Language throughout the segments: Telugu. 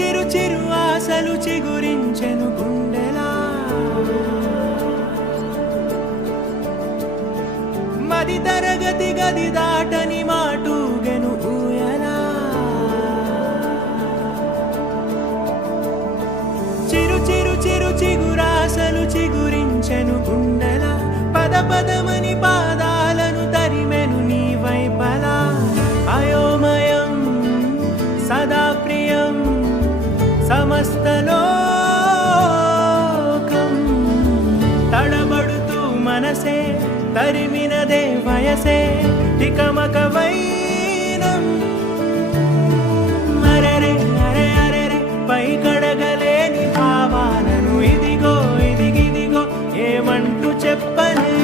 చిరు చిరు ఆశలు చిగురించెను గుండెలా మది తరగతి గది దాటని మాటూగెను ఊయలా చిరు చిరు చిరు చిగురాశలు చిగురించెను గుండెలా పద పదమని పాదాలను తరిమెను నీ వైపలా అయోమయం సదా ప్రియం సమస్తలోకం తడబడుతూ మనసే తరిమినదే వయసే తికమక వైనం అరెరే అరే అరెరే పై కడగలేని భావాలను ఇదిగో ఇదిగిదిగో ఏమంటూ చెప్పలే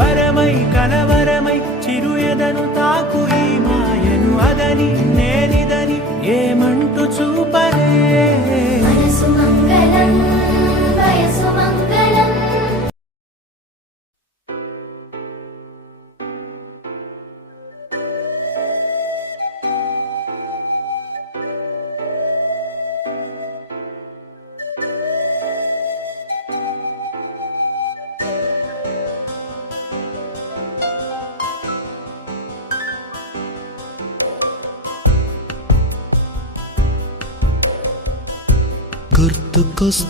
వరమై కలవరమై చిరు ఎదను తాకు ఈ మాయను అదని నేనిదని ఏమంటూ చూపలే మనసు మంగళం వయసు మంగళం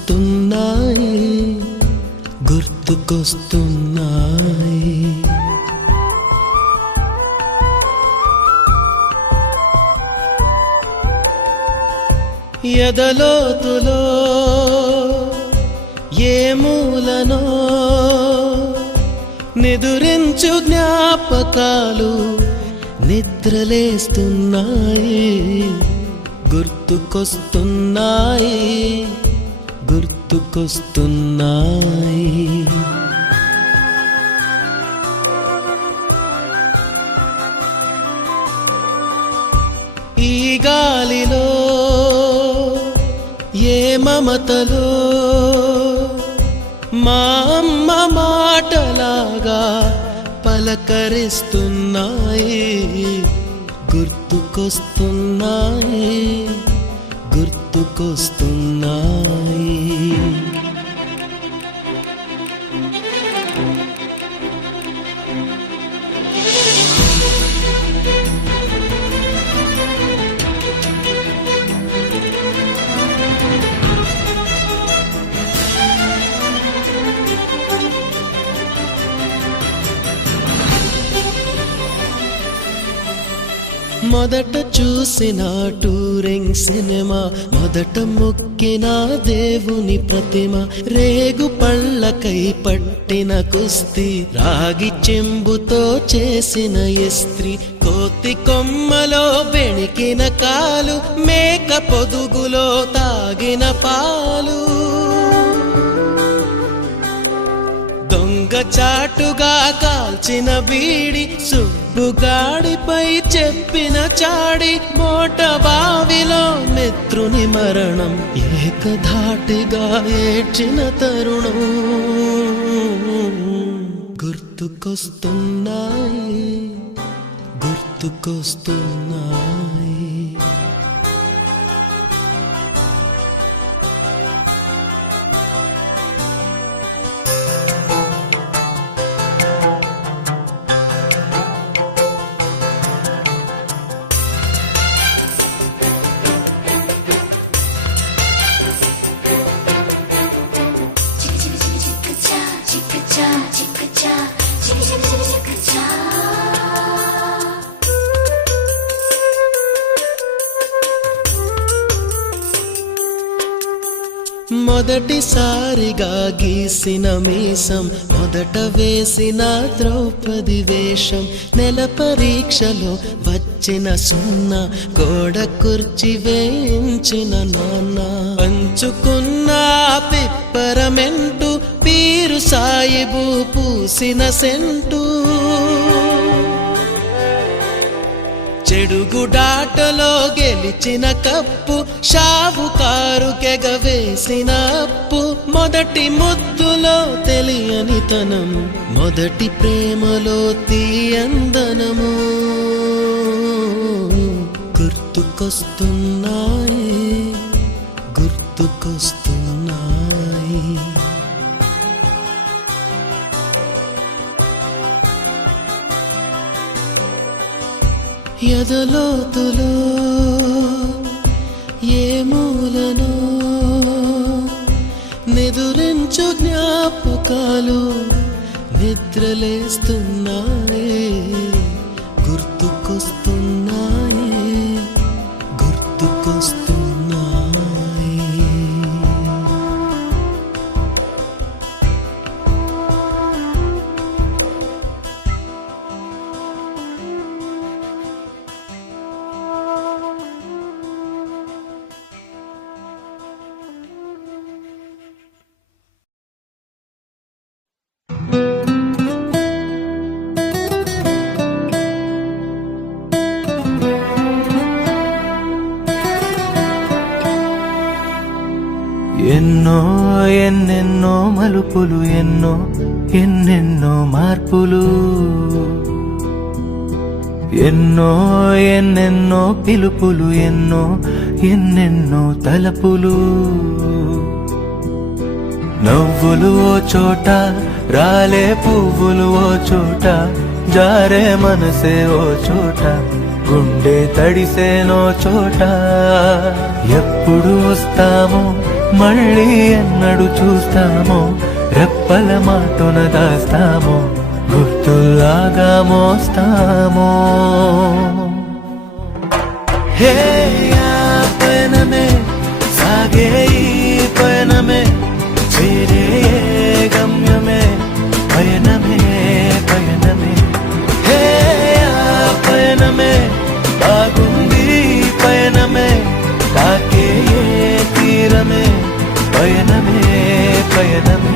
గుర్తుకొస్తున్నాయి గుర్తుకొస్తున్నాయి ఎదలోతులో ఏ మూలనో నిదురించు జ్ఞాపకాలు నిద్రలేస్తున్నాయి గుర్తుకొస్తున్నాయి గుర్తుకొస్తున్నాయి ఈ గాలిలో ఏ మమతలో మా అమ్మ మాటలాగా పలకరిస్తున్నాయి గుర్తుకొస్తున్నాయి గుర్తుకొస్తున్నాయి మొదట చూసిన టూరింగ్ సినిమా మొదట మొక్కిన దేవుని ప్రతిమ రేగు పళ్ళకై పట్టిన కుస్తీ రాగి చెంబుతో చేసిన ఇస్త్రీ కోతి కొమ్మలో బెణికిన కాలు మేక పొదుగులో తాగిన పాలు దొంగ చాటుగా కాల్చిన బీడి సుబ్బుగాడిపై చెప్పిన చాడి మోట బావిలో మిత్రుని మరణం ఏకధాటిగా ఏడ్చిన తరుణం గుర్తుకొస్తున్నాయి గుర్తుకొస్తున్నాయి మొదటిసారిగా గీసిన మీసం మొదట వేసిన ద్రౌపది వేషం నెల పరీక్షలో వచ్చిన సున్నా గోడ కుర్చీ వేయించిన నాన్న పంచుకున్న పిప్పరమెంటు పీరు సాయిబు పూసిన సెంటు చెడుగుడాటలో గెలిచిన కప్పు షావుకారుకెగవేసిన అప్పు మొదటి ముద్దులో తెలియనితనము మొదటి ప్రేమలో తీయందనము గుర్తుకొస్తున్నాయి గుర్తుకొస్తున్నాయి. ఎదలోతులో ఏ మూలనో నిదురించు జ్ఞాపకాలు నిద్రలేస్తున్నాయి. గుర్తుకొస్తున్నాయి, గుర్తుకొస్తున్నాయి. ఎన్నో ఎన్నెన్నో మలుపులు, ఎన్నో ఎన్నెన్నో మార్పులు, ఎన్నో ఎన్నెన్నో పిలుపులు, ఎన్నో ఎన్నెన్నో తలపులు. నవ్వులు ఓ చోట, రాలే పువ్వులు ఓ చోట, జారే మనసే ఓ చోట, గుండె తడిసేనో చోట. ఎప్పుడు వస్తామో మళ్ళీ ఎన్నడు చూస్తామో, రెప్పల మాటున దాస్తామో, గుర్తులాగా మోస్తామో. హే పయనమే సాగే ఈ పయనమే, చేరే గమ్యమే పయనమే పయనమే. హే పయనమే బాగుంది పయనమే, తాకే తీరమే పయనమే పయనమే.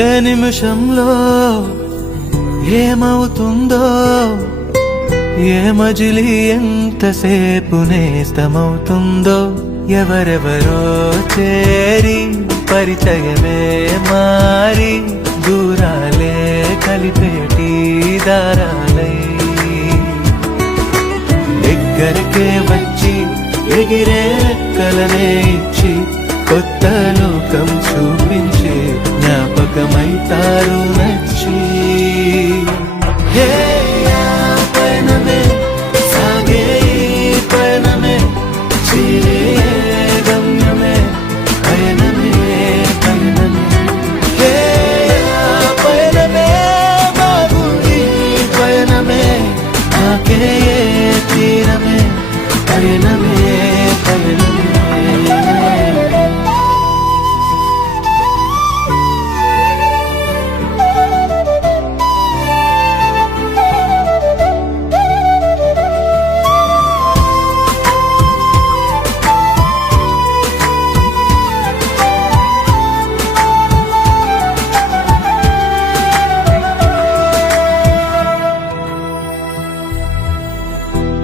ఏ నిమిషంలో ఏమవుతుందో, ఏ మజిలీ ఎంతసేపు నేస్తమవుతుందో, ఎవరెవరో చేరి పరిచయమే మారి, దూరాలే కలిపేటి దారాలై, దగ్గరకే వచ్చి ఎగిరే రెక్కలనే ఇచ్చి, కొత్త లోకం చూపించి జ్ఞాపకమైతారు నచ్చి. హే పయనమే సాగే ఈ పయనమే, చేరే గమ్యమే పయనమే పయనమే. హే పయనమే బాగుంది పయనమే, నాకే తీరమే పయనమే పయనమే.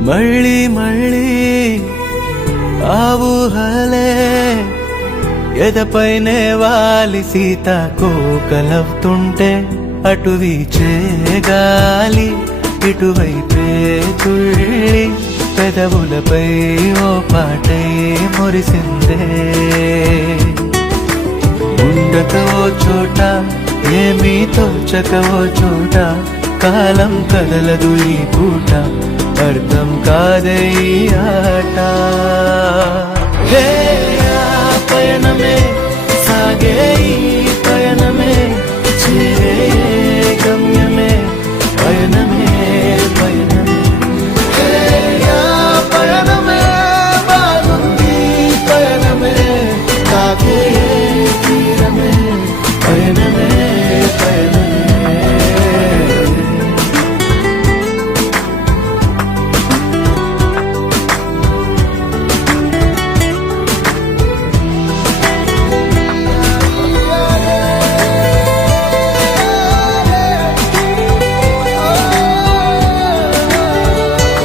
మళ్ళీ మళ్ళీ ఆ ఊహలే ఎదపైనే వాలి సీతాకోకలవుతుంటే, అటు వీచే గాలి ఇటువైపే తుళ్ళి, పెదవులపై ఓ పాటై మురిసిందే. ఉండక ఓ చోట ఏమీ తోచక ఓ చోట, కాలం కదలదు ఈ పూట, అర్థం కాదే ఈ ఆట. హే పయనమే సాగే ఈ